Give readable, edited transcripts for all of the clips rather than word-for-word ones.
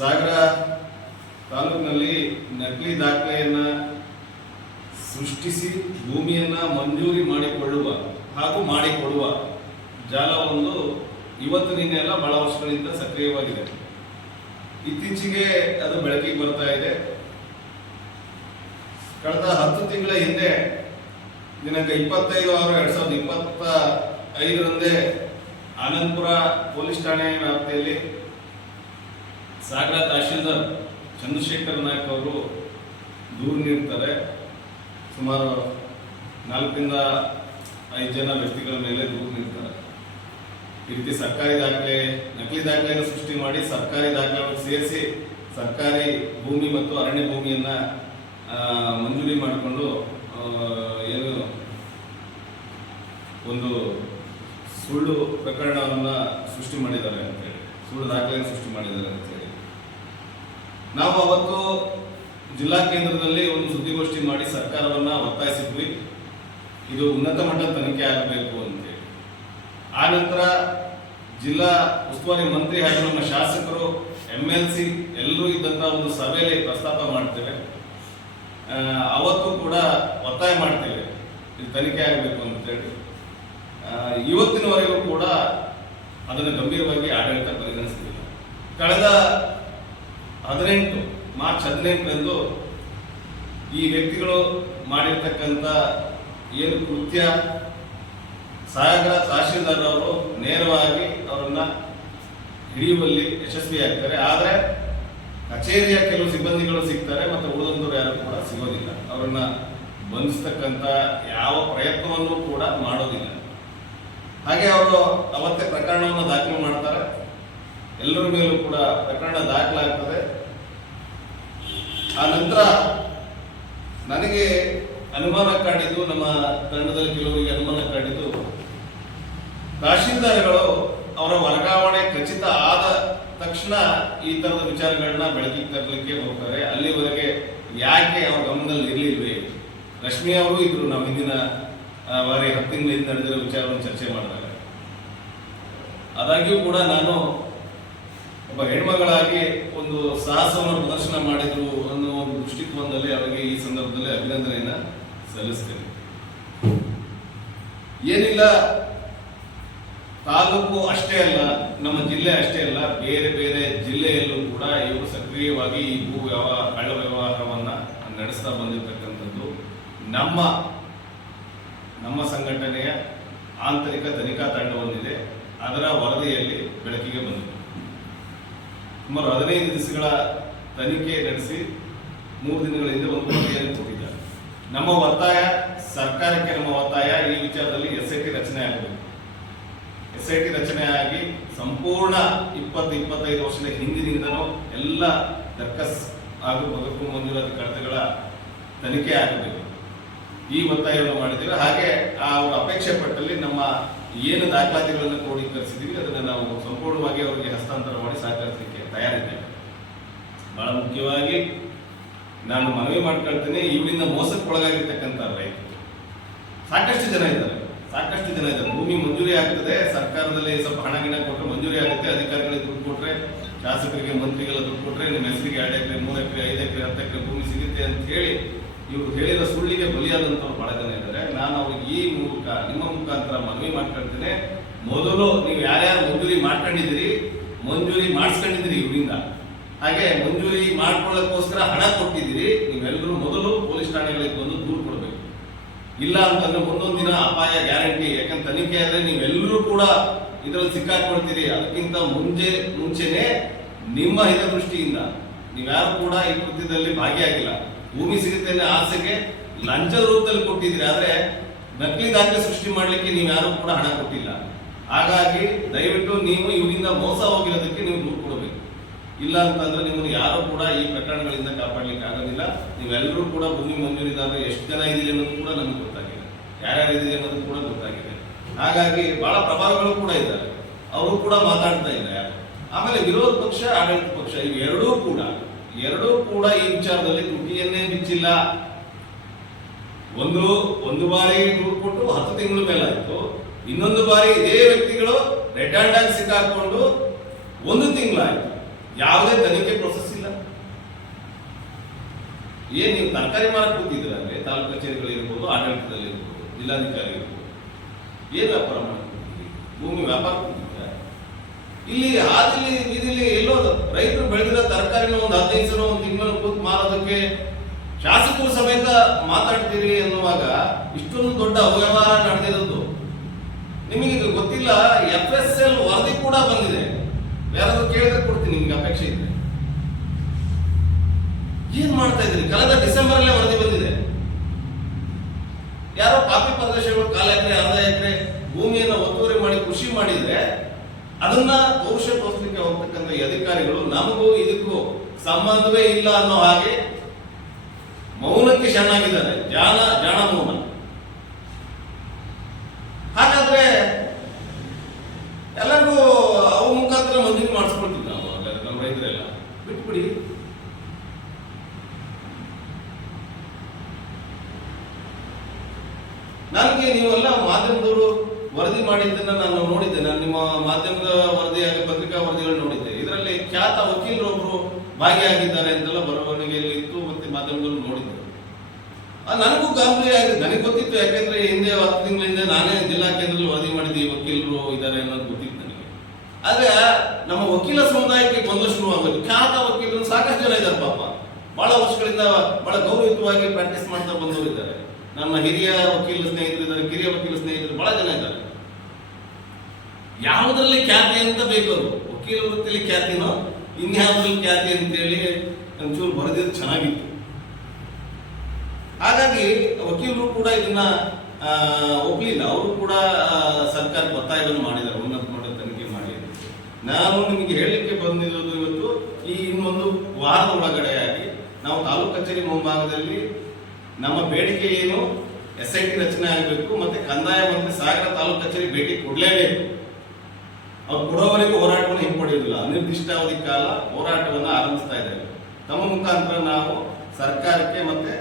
ಸಾಗರ ತಾಲೂಕಿನಲ್ಲಿ ನಕಲಿ ದಾಖಲೆಯನ್ನ ಸೃಷ್ಟಿಸಿ ಭೂಮಿಯನ್ನ ಮಂಜೂರಿ ಮಾಡಿಕೊಳ್ಳುವ ಹಾಗೂ ಮಾಡಿಕೊಡುವ ಜಾಲವೊಂದು ಇವತ್ತು ನಿನ್ನೆಲ್ಲ ಬಹಳ ವರ್ಷಗಳಿಂದ ಸಕ್ರಿಯವಾಗಿದೆ. ಇತ್ತೀಚೆಗೆ ಅದು ಬೆಳಕಿಗೆ ಬರ್ತಾ ಇದೆ. ಕಳೆದ 10 ತಿಂಗಳ ಹಿಂದೆ ದಿನಾಂಕ 25/6/2025 ಆನಂದಪುರ ಪೊಲೀಸ್ ಠಾಣೆ ವ್ಯಾಪ್ತಿಯಲ್ಲಿ ಸಾಗರ ತಹಶೀಲ್ದಾರ್ ಚಂದ್ರಶೇಖರ್ ನಾಯಕ್ ಅವರು ದೂರು ನೀಡ್ತಾರೆ. ಸುಮಾರು 4 ರಿಂದ 5 ಜನ ವ್ಯಕ್ತಿಗಳ ಮೇಲೆ ದೂರು ನೀಡ್ತಾರೆ. ಈ ರೀತಿ ಸರ್ಕಾರಿ ದಾಖಲೆ, ನಕಲಿ ದಾಖಲೆಯನ್ನು ಸೃಷ್ಟಿ ಮಾಡಿ ಸರ್ಕಾರಿ ದಾಖಲೆಗಳನ್ನು ಸೇರಿಸಿ ಸರ್ಕಾರಿ ಭೂಮಿ ಮತ್ತು ಅರಣ್ಯ ಭೂಮಿಯನ್ನ ಮಂಜೂರಿ ಮಾಡಿಕೊಂಡು ಏನು ಒಂದು ಸುಳ್ಳು ಪ್ರಕರಣವನ್ನ ಸೃಷ್ಟಿ ಮಾಡಿದ್ದಾರೆ ಅಂತೇಳಿ, ಸುಳ್ಳು ದಾಖಲೆಯನ್ನು ಸೃಷ್ಟಿ ಮಾಡಿದ್ದಾರೆ ಅಂತೇಳಿ ನಾವು ಅವತ್ತು ಜಿಲ್ಲಾ ಕೇಂದ್ರದಲ್ಲಿ ಒಂದು ಸುದ್ದಿಗೋಷ್ಠಿ ಮಾಡಿ ಸರ್ಕಾರವನ್ನ ಒತ್ತಾಯಿಸಿದ್ವಿ, ಇದು ಉನ್ನತ ಮಟ್ಟದ ತನಿಖೆ ಆಗಬೇಕು ಅಂತೇಳಿ. ಆ ನಂತರ ಜಿಲ್ಲಾ ಉಸ್ತುವಾರಿ ಮಂತ್ರಿ ಹಾಗೂ ನಮ್ಮ ಶಾಸಕರು, MLC ಎಲ್ಲರೂ ಇದ್ದಂತ ಒಂದು ಸಭೆಯಲ್ಲಿ ಪ್ರಸ್ತಾಪ ಮಾಡ್ತೇವೆ. ಅವತ್ತು ಕೂಡ ಒತ್ತಾಯ ಮಾಡ್ತೇವೆ ಇದು ತನಿಖೆ ಆಗಬೇಕು ಅಂತೇಳಿ. ಇವತ್ತಿನವರೆಗೂ ಕೂಡ ಅದನ್ನು ಗಂಭೀರವಾಗಿ ಆಡಳಿತ ಪರಿಗಣಿಸಲಿಲ್ಲ. ಕಳೆದ ಮಾರ್ಚ್ 18 ಈ ವ್ಯಕ್ತಿಗಳು ಮಾಡಿರ್ತಕ್ಕಂಥ ಏನು ಕೃತ್ಯ, ಸಾಗರ ತಹಶೀಲ್ದಾರ್ ಅವರು ನೇರವಾಗಿ ಅವರನ್ನ ಹಿಡಿಯುವಲ್ಲಿ ಯಶಸ್ವಿಯಾಗ್ತಾರೆ. ಆದರೆ ಕಚೇರಿಯ ಕೆಲವು ಸಿಬ್ಬಂದಿಗಳು ಸಿಗ್ತಾರೆ ಮತ್ತು ಉಳಿದವರು ಯಾರು ಕೂಡ ಸಿಗೋದಿಲ್ಲ. ಅವರನ್ನ ಬಂಧಿಸ್ತಕ್ಕಂಥ ಯಾವ ಪ್ರಯತ್ನವನ್ನು ಕೂಡ ಮಾಡೋದಿಲ್ಲ. ಹಾಗೆ ಅವರು ಅವತ್ತೇ ಪ್ರಕರಣವನ್ನು ದಾಖಲು ಮಾಡ್ತಾರೆ. ಎಲ್ಲರ ಮೇಲೂ ಕೂಡ ಪ್ರಕರಣ ದಾಖಲಾಗ್ತದೆ. ಆ ನಂತರ ನನಗೆ ಅನುಮಾನ ಕಾಡಿದ್ದು, ನಮ್ಮ ತಂಡದಲ್ಲಿ ಕೆಲವರಿಗೆ ಅನುಮಾನ ಕಾಡಿದ್ದು, ತಹಶೀಲ್ದಾರ್ಗಳು ಅವರ ವರ್ಗಾವಣೆ ಖಚಿತ ಆದ ತಕ್ಷಣ ಈ ತರದ ವಿಚಾರಗಳನ್ನ ಬೆಳಕಿಗೆ ತರಲಿಕ್ಕೆ ಹೋಗ್ತಾರೆ. ಅಲ್ಲಿವರೆಗೆ ಯಾಕೆ ಅವ್ರ ಗಮನದಲ್ಲಿ ಇರಲಿಲ್ವೇ? ರಶ್ಮಿ ಅವರು ಇದ್ರು, ನಾವು ಹಿಂದಿನ ಬಾರಿ 10 ತಿಂಗಳ ಹಿಂದೆ ನಡೆದಿರೋ ವಿಚಾರವನ್ನು ಚರ್ಚೆ ಮಾಡಿದಾಗ. ಆದಾಗ್ಯೂ ಕೂಡ ನಾನು ಒಬ್ಬ ಹೆಣ್ಮಗಳಾಗಿ ಒಂದು ಸಾಹಸವನ್ನು ಪ್ರದರ್ಶನ ಮಾಡಿದ್ರು ಅನ್ನೋ ಒಂದು ದೃಷ್ಟಿಕೋನದಲ್ಲಿ ಅವರಿಗೆ ಈ ಸಂದರ್ಭದಲ್ಲಿ ಅಭಿನಂದನೆಯನ್ನ ಸಲ್ಲಿಸ್ತೇನೆ. ಏನಿಲ್ಲ, ತಾಲೂಕು ಅಷ್ಟೇ ಅಲ್ಲ, ನಮ್ಮ ಜಿಲ್ಲೆ ಅಷ್ಟೇ ಅಲ್ಲ, ಬೇರೆ ಬೇರೆ ಜಿಲ್ಲೆಯಲ್ಲೂ ಕೂಡ ಇವರು ಸಕ್ರಿಯವಾಗಿ ಈ ಕಳ್ಳ ವ್ಯವಹಾರವನ್ನ ನಡೆಸ್ತಾ ಬಂದಿರತಕ್ಕಂಥದ್ದು ನಮ್ಮ ಸಂಘಟನೆಯ ಆಂತರಿಕ ತನಿಖಾ ತಂಡವೊಂದಿದೆ. ಅದರ ವರದಿಯಲ್ಲಿ ಬೆಳಕಿಗೆ ಬಂದಿದೆ. ಸುಮಾರು 15 ದಿವಸಗಳ ತನಿಖೆ ನಡೆಸಿ 3 ದಿನಗಳ ಹಿಂದೆ ಒಂದು ವರದಿಯನ್ನು ಕೊಟ್ಟಿದ್ದಾರೆ. ನಮ್ಮ ಒತ್ತಾಯ, ಸರ್ಕಾರಕ್ಕೆ ನಮ್ಮ ಒತ್ತಾಯ, ಈ ವಿಚಾರದಲ್ಲಿ SIT ರಚನೆ ಆಗಬೇಕು. SIT ರಚನೆ ಆಗಿ ಸಂಪೂರ್ಣ 20-25 ವರ್ಷದ ಹಿಂದಿನಿಂದನೂ ಎಲ್ಲ ದರ್ಕಸ್ ಹಾಗೂ ಬದುಕು ಮಂಜೂರಾತಿ ಕಡತಗಳ ತನಿಖೆ ಆಗಬೇಕು. ಈ ಒತ್ತಾಯವನ್ನು ಮಾಡಿದ್ದೇವೆ. ಹಾಗೆ ಅವರು ಅಪೇಕ್ಷೆ ಪಟ್ಟಲ್ಲಿ ನಮ್ಮ ಏನು ದಾಖಲಾತಿಗಳನ್ನು ಕ್ರೋಢೀಕರಿಸಿದ್ದೀವಿ ಅದನ್ನು ನಾವು ಸಂಪೂರ್ಣವಾಗಿ ಅವರಿಗೆ ಹಸ್ತಾಂತರ ಮಾಡಿ ಸಹಕರಿಸಲಿಕ್ಕೆ ತಯಾರಿದ್ದೇವೆ. ಬಹಳ ಮುಖ್ಯವಾಗಿ ನಾನು ಮನವಿ ಮಾಡ್ಕೊಳ್ತೇನೆ, ಇವರಿಂದ ಮೋಸಕ್ಕೊಳಗಾಗಿರ್ತಕ್ಕಂಥ ರೈತರು ಸಾಕಷ್ಟು ಜನ ಇದ್ದಾರೆ. ಭೂಮಿ ಮಂಜೂರಿ ಆಗ್ತದೆ, ಸರ್ಕಾರದಲ್ಲಿ ಸ್ವಲ್ಪ ಹಣ ಗಿಣ ಕೊಟ್ಟರೆ ಮಂಜೂರಿ ಆಗುತ್ತೆ, ಅಧಿಕಾರಿಗಳಿಗೆ ದುಡ್ಡು ಕೊಟ್ಟರೆ, ಶಾಸಕರಿಗೆ ಮಂತ್ರಿಗೆಲ್ಲ ದುಡ್ಡು ಕೊಟ್ಟರೆ ನಿಮ್ಮ ಹೆಸರಿಗೆ 2 ಎಕರೆ 3 ಎಕರೆ 5 ಎಕರೆ 10 ಎಕರೆ ಭೂಮಿ ಸಿಗುತ್ತೆ ಅಂತ ಹೇಳಿ ಇವರು ಹೇಳಿದ ಸುಳ್ಳಿಗೆ ಬಲಿಯಾದಂಥವ್ರು ಬಹಳ ಜನ ಇದ್ದಾರೆ. ನಾನು ಅವ್ರಿಗೆ ಈ ಮೂಲಕ ನಿಮ್ಮ ಮುಖಾಂತರ ಮನವಿ ಮಾಡ್ಕೊಳ್ತೇನೆ, ಮೊದಲು ನೀವು ಯಾರ್ಯಾರು ಮಂಜೂರಿ ಮಾಡಿಸ್ಕೊಂಡಿದ್ದೀರಿ ಇವರಿಂದ, ಹಾಗೆ ಮಂಜೂರಿ ಮಾಡ್ಕೊಳ್ಳೋಕ್ಕೋಸ್ಕರ ಹಣ ಕೊಟ್ಟಿದ್ದೀರಿ, ನೀವೆಲ್ಲರೂ ಮೊದಲು ಪೊಲೀಸ್ ಠಾಣೆಗಳಿಗೆ ಬಂದು ದೂರು ಕೊಡಬೇಕು. ಇಲ್ಲ ಅಂತಂದ್ರೆ ಮುಂದೊಂದು ದಿನ ಅಪಾಯ ಗ್ಯಾರಂಟಿ. ಯಾಕಂದ್ರೆ ತನಿಖೆ ಆದ್ರೆ ನೀವೆಲ್ಲರೂ ಕೂಡ ಇದರಲ್ಲಿ ಸಿಕ್ಕಾಕೊಳ್ತೀರಿ. ಅದಕ್ಕಿಂತ ಮುಂಚೆನೆ ನಿಮ್ಮ ಹಿತದೃಷ್ಟಿಯಿಂದ ನೀವ್ಯಾರು ಕೂಡ ಈ ಕೃತ್ಯದಲ್ಲಿ ಭಾಗಿಯಾಗಿಲ್ಲ. ಭೂಮಿ ಸಿಗುತ್ತೆ ಅನ್ನೋ ಆಸೆಗೆ ಲಂಚದ ರೂಪದಲ್ಲಿ ಕೊಟ್ಟಿದ್ದೀರಿ, ಆದ್ರೆ ನಕಲಿ ದಾಖಲೆ ಸೃಷ್ಟಿ ಮಾಡ್ಲಿಕ್ಕೆ ನೀವ್ಯಾರು ಕೂಡ ಹಣ ಕೊಟ್ಟಿಲ್ಲ. ಹಾಗಾಗಿ ದಯವಿಟ್ಟು ನೀವು ಇವರಿಂದ ಮೋಸ ಹೋಗಿರೋದಕ್ಕೆ ನೀವು ದೂರು ಕೊಡಬೇಕು. ಇಲ್ಲ ಅಂತಂದ್ರೆ ನಿಮ್ಮನ್ನು ಯಾರು ಕೂಡ ಈ ಪ್ರಕರಣಗಳಿಂದ ಕಾಪಾಡ್ಲಿಕ್ಕೆ ಆಗೋದಿಲ್ಲ. ನೀವೆಲ್ಲರೂ ಕೂಡ ಭೂಮಿ ಮಂಜೂರಿದಾರರು ಎಷ್ಟು ಜನ ಇದೀರಿ ಅನ್ನೋದು ಕೂಡ ನಮ್ಗೆ ಗೊತ್ತಾಗಿದೆ, ಯಾರ್ಯಾರು ಇದೀರಿ ಅನ್ನೋದು ಕೂಡ ಗೊತ್ತಾಗಿದೆ. ಹಾಗಾಗಿ ಬಹಳ ಪ್ರಭಾವಿಗಳು ಕೂಡ ಇದ್ದಾರೆ, ಅವರು ಕೂಡ ಮಾತಾಡ್ತಾ ಇಲ್ಲ ಯಾರು. ಆಮೇಲೆ ವಿರೋಧ ಪಕ್ಷ, ಆಡಳಿತ ಪಕ್ಷ, ಇವೆರಡೂ ಕೂಡ ಈ ವಿಚಾರದಲ್ಲಿ ತ್ರುಟಿಯನ್ನೇ ಬಿಚ್ಚಿಲ್ಲ. ಒಂದು ಬಾರಿ ದೂರು ಕೊಟ್ಟು 10 ತಿಂಗಳ ಮೇಲಾಯ್ತು. ಇನ್ನೊಂದು ಬಾರಿ ಇದೇ ವ್ಯಕ್ತಿಗಳು ರೆಡ್ ಹ್ಯಾಂಡ್ ಆಗಿ ಸಿಕ್ಕಾಕೊಂಡು 1 ತಿಂಗಳಾಯ್ತು. ಯಾವುದೇ ತನಿಖೆ ಪ್ರೊಸೆಸ್ ಇಲ್ಲ. ಏನ್ ನೀವು ತರಕಾರಿ ಮಾರಕ್ಕೆ ಕೂತಿದ್ದೀರ ಅಂದ್ರೆ ತಾಲೂಕು ಕಚೇರಿಗಳು ಇರ್ಬೋದು, ಆಡಳಿತದಲ್ಲಿ ಇರ್ಬೋದು, ಜಿಲ್ಲಾಧಿಕಾರಿ ಇರ್ಬೋದು, ಏನ್ ವ್ಯಾಪಾರ ಮಾಡಕ್ಕೆ ಕೂತಿದ್ದೀರಿ? ಭೂಮಿ ವ್ಯಾಪಾರ ಕೂತಿದ್ದೀರ? ಇಲ್ಲಿ ಹಾದಿಲಿ ಬೀದಿಲಿ ಎಲ್ಲೋ ರೈತರು ಬೆಳೆದಿರೋ ತರಕಾರಿನ ಒಂದು 15 ಸಾವಿರ ಒಂದು ತಿಂಗಳು ಕೂತು ಮಾರೋದಕ್ಕೆ ಶಾಸಕರು ಸಮೇತ ಮಾತಾಡ್ತೀರಿ ಎನ್ನುವಾಗ ಇಷ್ಟೊಂದು ದೊಡ್ಡ ಅವ್ಯವಹಾರ ನಡೆದಿರೋದು ನಿಮಗೆ ಗೊತ್ತಿಲ್ಲ. FSL ವರದಿ ಕೂಡ ಬಂದಿದೆ. ಯಾರಾದ್ರೂ ಕೇಳಿದ್ರೆ ಕೊಡ್ತೀನಿ, ನಿಮ್ಗೆ ಅಪೇಕ್ಷೆ ಇದೆ. ಏನ್ ಮಾಡ್ತಾ ಇದ್ರಿ? ಕಳೆದ ಡಿಸೆಂಬರ್ ಅಲ್ಲೇ ವರದಿ ಬಂದಿದೆ. ಯಾರೋ ಪಾಪಿ ಪ್ರದೇಶಗಳು 1/4 ಎಕರೆ 1/2 ಎಕರೆ ಭೂಮಿಯನ್ನು ಒತ್ತುವರಿ ಮಾಡಿ ಕೃಷಿ ಮಾಡಿದ್ರೆ ಅದನ್ನ ಪೌರುಷ ತೋರಿಸಲಿಕ್ಕೆ ಹೋಗ್ತಕ್ಕಂಥ ಈ ಅಧಿಕಾರಿಗಳು ನಮಗೂ ಇದಕ್ಕೂ ಸಂಬಂಧವೇ ಇಲ್ಲ ಅನ್ನೋ ಹಾಗೆ ಮೌನಕ್ಕೆ ಶರಣಾಗಿದ್ದಾರೆ. ಜಾಣ ಮೌನ. ಹಾಗಾದ್ರೆ ಎಲ್ಲರಿಗೂ ಅವ ಮುಖಾಂತರ ಮಂಜೂರಿ ಮಾಡಿಸ್ಕೊಳ್ತೀವಿ ನಾವು. ನಮ್ಮ ರೈತರೆಲ್ಲ ಬಿಟ್ಬಿಡಿ. ನನಗೆ ನೀವೆಲ್ಲ ಮಾಧ್ಯಮದವರು ವರದಿ ಮಾಡಿದ್ದನ್ನ ನಾನು ನೋಡಿದ್ದೆ. ನಾನು ನಿಮ್ಮ ಮಾಧ್ಯಮದ ವರದಿಯಾಗಿ ಪತ್ರಿಕಾ ವರದಿಗಳು ನೋಡಿದ್ದೆ. ಇದರಲ್ಲಿ ಖ್ಯಾತ ವಕೀಲರೊಬ್ರು ಭಾಗಿಯಾಗಿದ್ದಾರೆ ಅಂತೆಲ್ಲ ಬರವಣಿಗೆಯಲ್ಲಿ ಇತ್ತು, ಮತ್ತೆ ಮಾಧ್ಯಮದಲ್ಲೂ ನೋಡಿದ್ದೆ. ನನಗೂ ಗಾಬರಿ ಆಗಿದೆ. ನನಗೆ ಗೊತ್ತಿತ್ತು, ಯಾಕೆಂದ್ರೆ ಹಿಂದೆ 10 ತಿಂಗಳ ಹಿಂದೆ ನಾನೇ ಜಿಲ್ಲಾ ಕೇಂದ್ರದಲ್ಲಿ ವರದಿ ಮಾಡಿದ್ದೆ, ವಕೀಲರು ಇದ್ದಾರೆ ಅನ್ನೋದು ಗೊತ್ತಿತ್ತು ನನಗೆ. ಆದ್ರೆ ನಮ್ಮ ವಕೀಲ ಸಮುದಾಯಕ್ಕೆ ಗೊಂದಲ ಶುರುವಾಗಬೇಕು. ಖ್ಯಾತ ವಕೀಲರು ಸಾಕಷ್ಟು ಜನ ಇದ್ದಾರೆ ಪಾಪ. ಬಹಳ ವರ್ಷಗಳಿಂದ ಬಹಳ ಗೌರವಯುತವಾಗಿ ಪ್ರಾಕ್ಟೀಸ್ ಮಾಡ್ತಾ ಬಂದವರು ಇದ್ದಾರೆ. ನಮ್ಮ ಹಿರಿಯ ವಕೀಲ ಸ್ನೇಹಿತರು ಇದ್ದಾರೆ, ಕಿರಿಯ ವಕೀಲ ಸ್ನೇಹಿತರು ಬಹಳ ಜನ ಇದ್ದಾರೆ. ಯಾವುದರಲ್ಲಿ ಖ್ಯಾತಿ ಅಂತ ಬೇಕು? ವಕೀಲ ವೃತ್ತಿಯಲ್ಲಿ ಖ್ಯಾತಿನೋ ಇನ್ಯಾವುದ್ರಲ್ಲಿ ಖ್ಯಾತಿ ಅಂತೇಳಿ ಒಂಚೂರು ಬರೆದಿದ್ದು ಚೆನ್ನಾಗಿತ್ತು. ಹಾಗಾಗಿ ವಕೀಲರು ಕೂಡ ಇದನ್ನ ಒಪ್ಪಲಿಲ್ಲ. ಅವರು ಕೂಡ ಸರ್ಕಾರಕ್ಕೆ ಒತ್ತಾಯವನ್ನು ಮಾಡಿದ್ದಾರೆ, ಉನ್ನತ ಮಟ್ಟದ ತನಿಖೆ ಮಾಡಿ. ನಾನು ನಿಮಗೆ ಹೇಳಲಿಕ್ಕೆ ಬಂದಿರೋದು ಇವತ್ತು ಈ ಇನ್ನೊಂದು ವಾರದ ಒಳಗಡೆಯಾಗಿ ನಾವು ತಾಲೂಕು ಕಚೇರಿ ಮುಂಭಾಗದಲ್ಲಿ ನಮ್ಮ ಬೇಡಿಕೆ ಏನು, SIT ರಚನೆ ಆಗಬೇಕು, ಮತ್ತೆ ಕಂದಾಯ ಮಂತ್ರಿ ಸಾಗರ ತಾಲೂಕು ಕಚೇರಿ ಭೇಟಿ ಕೊಡಲೇಬೇಕು. ಅವ್ರು ಕೊಡೋವರೆಗೂ ಹೋರಾಟವನ್ನು ಹಿಂಪಡೆಯುವುದಿಲ್ಲ. ಅನಿರ್ದಿಷ್ಟಾವಧಿ ಕಾಲ ಹೋರಾಟವನ್ನು ಆರಂಭಿಸ್ತಾ ಇದ್ದೇವೆ. ತಮ್ಮ ಮುಖಾಂತರ ನಾವು ಸರ್ಕಾರಕ್ಕೆ ಮತ್ತೆ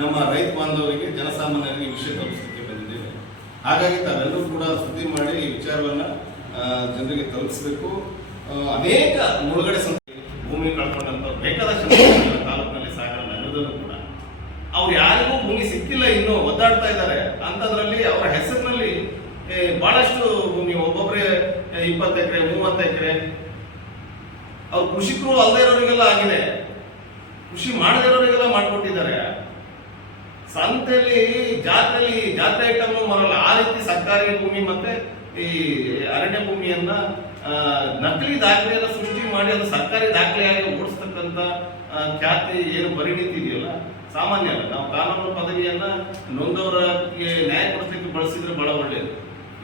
ನಮ್ಮ ರೈತ ಬಾಂಧವರಿಗೆ, ಜನಸಾಮಾನ್ಯರಿಗೆ ವಿಷಯ ತಲುಪಿಸಲಿಕ್ಕೆ ಬಂದಿದ್ದೇವೆ. ಹಾಗಾಗಿ ತಾವೆಲ್ಲರೂ ಕೂಡ ಸುದ್ದಿ ಮಾಡಿ ಈ ವಿಚಾರವನ್ನ ಜನರಿಗೆ ತಲುಪಿಸಬೇಕು. ಅನೇಕ ಮುಳುಗಡೆ ಭೂಮಿ ಕಳ್ಕೊಂಡಂತ ಬೇಕಾದಷ್ಟು ತಾಲೂಕಿನಲ್ಲಿ ಸಾಗರ ನಗರದಲ್ಲೂ ಕೂಡ ಅವ್ರು ಯಾರಿಗೂ ಭೂಮಿ ಸಿಕ್ಕಿಲ್ಲ, ಇನ್ನೂ ಒದ್ದಾಡ್ತಾ ಇದ್ದಾರೆ. ಅಂತದ್ರಲ್ಲಿ ಅವರ ಹೆಸರಿನಲ್ಲಿ ಬಹಳಷ್ಟು ಭೂಮಿ, ಒಬ್ಬೊಬ್ಬರೇ 20 ಎಕರೆ 30 ಎಕರೆ, ಅವ್ರು ಕೃಷಿಕರು ಅಲ್ಲದೆ ಇರೋರಿಗೆಲ್ಲ ಆಗಿದೆ, ಕೃಷಿ ಮಾಡದೇ ಇರೋರಿಗೆಲ್ಲ ಮಾಡ್ಕೊಟ್ಟಿದ್ದಾರೆ. ಸಂತೆಯಲ್ಲಿ ಜಾತ್ರೆ ಐಟಮ್ ಬರಲ್ಲ. ಆ ರೀತಿ ಸರ್ಕಾರಿ ಭೂಮಿ ಮತ್ತೆ ಈ ಅರಣ್ಯ ಭೂಮಿಯನ್ನ ನಕಲಿ ದಾಖಲೆಯನ್ನು ಸೃಷ್ಟಿ ಮಾಡಿ ಅದು ಸರ್ಕಾರಿ ದಾಖಲೆಯಾಗಿ ಓಡಿಸ್ತಕ್ಕಂಥ ಖ್ಯಾತಿ ಏನು ಪರಿಣಿತಿ ಇದೆಯಲ್ಲ, ಸಾಮಾನ್ಯ ಅಲ್ಲ. ನಾವು ಕಾನೂನು ಪದವಿಯನ್ನ ನೊಂದವರಿಗೆ ನ್ಯಾಯ ಕೊಡಿಸಲಿಕ್ಕೆ ಬಳಸಿದ್ರೆ ಬಹಳ ಒಳ್ಳೆಯದು.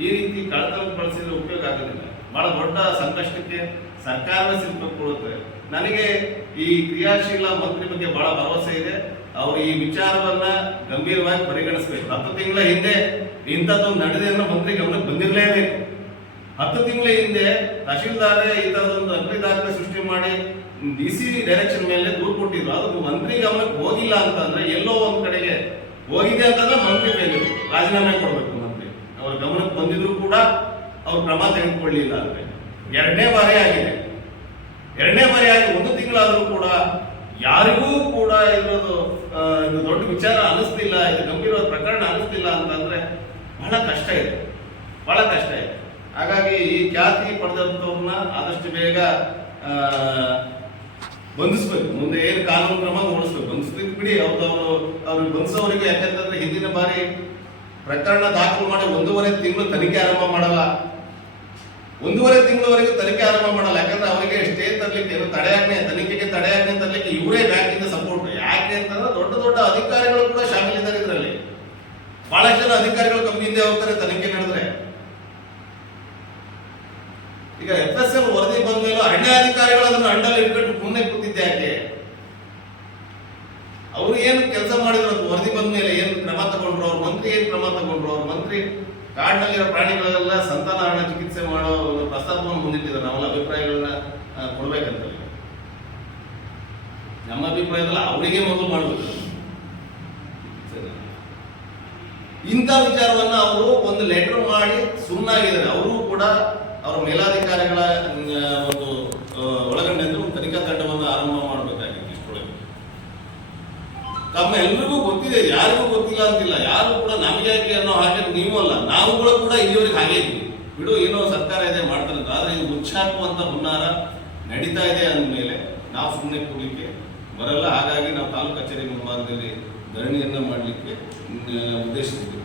ಈ ರೀತಿ ಕಳ್ಳತನಕ್ಕೆ ಬಳಸಿದ್ರೆ ಉಪಯೋಗ ಆಗೋದಿಲ್ಲ. ಬಹಳ ದೊಡ್ಡ ಸಂಕಷ್ಟಕ್ಕೆ ಸರ್ಕಾರವೇ ಸಿಲುಕಿಕೊಳ್ಳುತ್ತೆ. ನನಗೆ ಈ ಕ್ರಿಯಾಶೀಲ ಮಂತ್ರಿ ಬಗ್ಗೆ ಬಹಳ ಭರವಸೆ ಇದೆ. ಅವರು ಈ ವಿಚಾರವನ್ನ ಗಂಭೀರವಾಗಿ ಪರಿಗಣಿಸಬೇಕು. 10 ತಿಂಗಳ ಹಿಂದೆ ಇಂಥದ್ದೊಂದು ನಡೆದಿದೆ ಅನ್ನೋ ಮಂತ್ರಿ ಗಮನಕ್ಕೆ ಬಂದಿರಲೇಬೇಕು. 10 ತಿಂಗಳ ಹಿಂದೆ ತಹಶೀಲ್ದಾರೇ ಇಂಥದ್ದೊಂದು ನಕಲಿ ದಾಖಲೆ ಸೃಷ್ಟಿ ಮಾಡಿ DC ಡೈರೆಕ್ಷನ್ ಮೇಲೆ ದೂರು ಕೊಟ್ಟಿದ್ರು. ಅದು ಮಂತ್ರಿ ಗಮನಕ್ಕೆ ಹೋಗಿಲ್ಲ ಅಂತಂದ್ರೆ, ಎಲ್ಲೋ ಒಂದ್ ಕಡೆಗೆ ಹೋಗಿದೆ ಅಂತಂದ್ರೆ ಮಂತ್ರಿ ಮೇಲೆ ರಾಜೀನಾಮೆ ಕೊಡ್ಬೇಕು. ಮಂತ್ರಿ ಅವ್ರ ಗಮನಕ್ಕೆ ಬಂದಿದ್ರು ಕೂಡ ಅವ್ರು ಕ್ರಮ ತೆಗೆದುಕೊಳ್ಳಿಲ್ಲ ಅಂದ್ರೆ ಎರಡನೇ ಬಾರಿ ಆಗಿ 1 ತಿಂಗಳಾದ್ರೂ ಕೂಡ ಯಾರಿಗೂ ಕೂಡ ಇದು ದೊಡ್ಡ ವಿಚಾರ ಅನಿಸ್ತಿಲ್ಲ, ಇದು ಗಂಭೀರವಾದ ಪ್ರಕರಣ ಅನಿಸ್ತಿಲ್ಲ ಅಂತಂದ್ರೆ ಬಹಳ ಕಷ್ಟ ಇದೆ. ಹಾಗಾಗಿ ಈ ಖ್ಯಾತಿ ಪಡೆದಂಥವ್ರನ್ನ ಆದಷ್ಟು ಬೇಗ ಬಂಧಿಸ್ಬೇಕು. ಮುಂದೆ ಏನು ಕಾನೂನು ಕ್ರಮ ಓಡಿಸ್ಬೇಕು. ಬಂಧಿಸ್ಲಿಕ್ಕೆ ಬಿಡಿ, ಅವ್ರಿಗೆ ಬಂಧಿಸೋರಿಗೆ. ಯಾಕಂತಂದ್ರೆ ಹಿಂದಿನ ಬಾರಿ ಪ್ರಕರಣ ದಾಖಲು ಮಾಡಿ 1.5 ತಿಂಗಳು ತನಿಖೆ ಆರಂಭ ಮಾಡಲ್ಲ. 1.5 ತಿಂಗಳವರೆಗೂ ತನಿಖೆ ಆರಂಭ ಮಾಡಲ್ಲ. ಯಾಕಂದ್ರೆ ಅವರಿಗೆ ಸ್ಟೇ ತರಲಿಕ್ಕೆ, ತನಿಖೆಗೆ ತಡೆಯಾಜ್ಞೆ ತರಲಿಕ್ಕೆ ಇವರೇ ಬ್ಯಾಂಕಿಂದ ಸಪೋರ್ಟ್. ಯಾಕೆ ಅಂತಂದ್ರೆ ದೊಡ್ಡ ಅಧಿಕಾರಿಗಳು ಕೂಡ ಶಾಮೀಲಿದ್ದಾರೆ ಇದರಲ್ಲಿ. ಬಹಳಷ್ಟು ಜನ ಅಧಿಕಾರಿಗಳು ಕಂಪ್ನಿಯಿಂದ ಹೋಗ್ತಾರೆ ತನಿಖೆ ನಡೆದ್ರೆ. ಈಗ FSL ವರದಿ ಬಂದ ಮೇಲೆ ಅರಣ್ಯ ಅಧಿಕಾರಿಗಳು ಅದನ್ನು ಅಂಡಲ್ಲಿ ಇಟ್ಬಿಟ್ಟು ಮುಂದೆ ಕೂತಿದ್ದೆ. ಯಾಕೆ? ಅವರು ಏನು ಕೆಲಸ ಮಾಡಿದ್ರು ವರದಿ ಬಂದ ಮೇಲೆ ಏನು ಕ್ರಮ ತಗೊಂಡ್ರು, ಅವ್ರ ಮಂತ್ರಿ ಏನು ಕ್ರಮ ತಗೊಂಡ್ರು, ಅವ್ರ ಮಂತ್ರಿ ಕಾಡಿನಲ್ಲಿರೋ ಪ್ರಾಣಿಗಳೆಲ್ಲ ಸಂತಾನಹರಣ ಚಿಕಿತ್ಸೆ ಮಾಡೋ ಒಂದು ಪ್ರಸ್ತಾಪವನ್ನು ಮುಂದಿಟ್ಟಿದ್ದಾರೆ. ನಾವೆಲ್ಲ ಅಭಿಪ್ರಾಯಗಳನ್ನ ಕೊಡ್ಬೇಕಂತ. ನಮ್ಮ ಅಭಿಪ್ರಾಯದಲ್ಲಿ ಅವರಿಗೆ ಮೊದಲು ಮಾಡಬೇಕು. ಇಂಥ ವಿಚಾರವನ್ನ ಅವರು ಒಂದು ಲೆಟರ್ ಮಾಡಿ ಸುಮ್ಮನಾಗಿದ್ದಾರೆ. ಅವರು ಕೂಡ ಅವರ ಮೇಲಾಧಿಕಾರಿಗಳ ಒಂದು ಒಳಗಡೆ ಒಂದು ತನಿಖಾ ತಮ್ಮ ಎಲ್ರಿಗೂ ಗೊತ್ತಿದೆ, ಯಾರಿಗೂ ಗೊತ್ತಿಲ್ಲ ಅಂತಿಲ್ಲ. ಯಾರು ಕೂಡ ನಮಗೆ ಯಾಕೆ ಅನ್ನೋ ಹಾಗೆ ನೀವು ಅಲ್ಲ, ನಾವುಗಳು ಕೂಡ ಇಲ್ಲಿವರೆಗೆ ಹಾಗೆ ಇದ್ವಿ. ಬಿಡು ಏನೋ ಸರ್ಕಾರ ಇದೆ ಮಾಡ್ತಾರೆ ಅಂತ. ಆದರೆ ಇದು ಮುಚ್ಚಾಕುವಂತ ಹುನ್ನಾರ ನಡೀತಾ ಇದೆ ಅಂದಮೇಲೆ ನಾವು ಸುಮ್ಮನೆ ಕೂಡಲಿಕ್ಕೆ ಬರಲ್ಲ. ಹಾಗಾಗಿ ನಾವು ತಾಲೂಕು ಕಚೇರಿ ಮುಂಭಾಗದಲ್ಲಿ ಧರಣಿಯನ್ನ ಮಾಡಲಿಕ್ಕೆ ಉದ್ದೇಶಿಸಿದ್ವಿ.